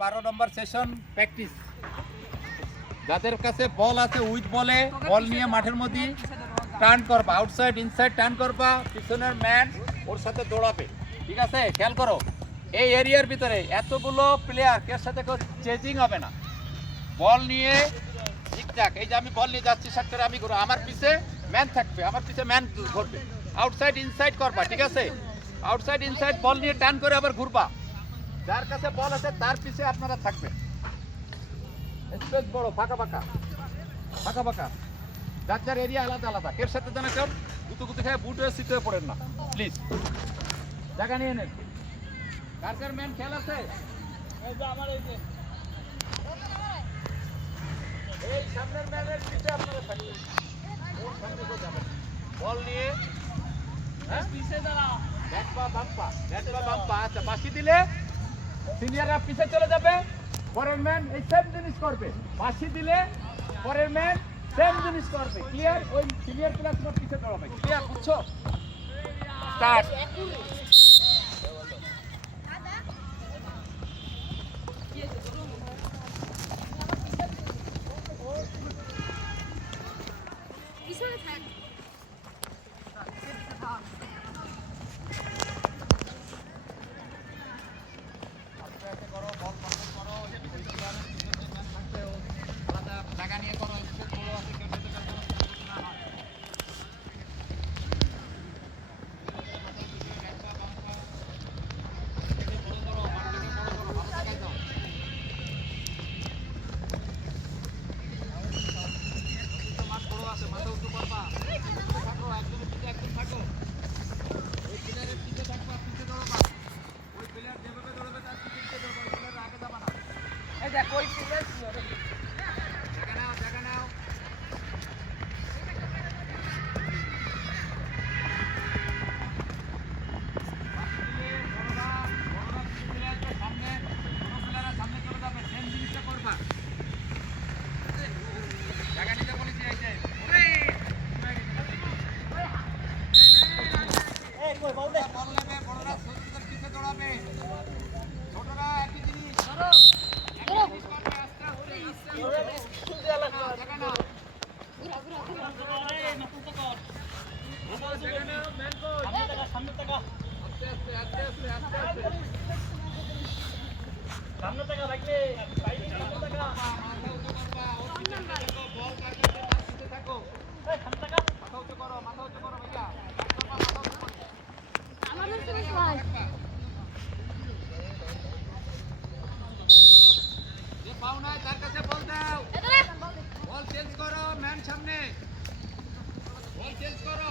বারো নম্বর session practice যাদের কাছে বল আছে উইথ বলে বল নিয়ে মাঠের মধ্যে টার্ন করবা। আউটসাইড ইনসাইড টার্ন করবা, পিছনের ম্যান ওর সাথে দৌড়াবে। ঠিক আছে? খেয়াল করো। এই এরিয়ার ভিতরে এতগুলো প্লেয়ার কের সাথে কেউ চেজিং হবে না। বল নিয়ে ঠিকঠাক এই যে আমি বল নিয়ে যাচ্ছি করে আমি ঘুরবো। আমার পিছে ম্যান থাকবে। আমার পিছে ম্যান ঘুরবে আউটসাইড ইনসাইড করবা। ঠিক আছে? আউটসাইড ইনসাইড বল নিয়ে টার্ন করে আবার ঘুরবা। যার কাছে বল আছে তার পিছে আপনারা থাকবেন। স্পেস বড় ফাঁকা ফাঁকা। ফাঁকা ফাঁকা। যার যার এরিয়া আলাদা আলাদা। এর সাথে যেন কেউ গুতু গুতু খেয়ে বুট হয়ে সিটে পড়েন না। প্লিজ জায়গা নিয়ে নেন। কার কার ম্যান খেয়াল আছে? এই সামনের ম্যানের পিছে আপনারা থাকবেন। ওর সামনে কেউ যাবেন বল নিয়ে। হ্যাঁ? ব্যাট পা বাম পা বাম পা আচ্ছা বাসি দিলে সিনিয়ররা পিছে চলে যাবে, পরের ম্যান এই সেম জিনিস করবে। বাসি দিলে পরের ম্যান সেম জিনিস করবে। ক্লিয়ার ওই সিনিয়র প্লাস তোমার পিছে দৌড়াবে। ক্লিয়ার বুঝছ? স্টার্ট পিছনে থাক। চেঞ্জ করো ম্যান সামনে। বল চেঞ্জ করো।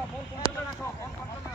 ફોન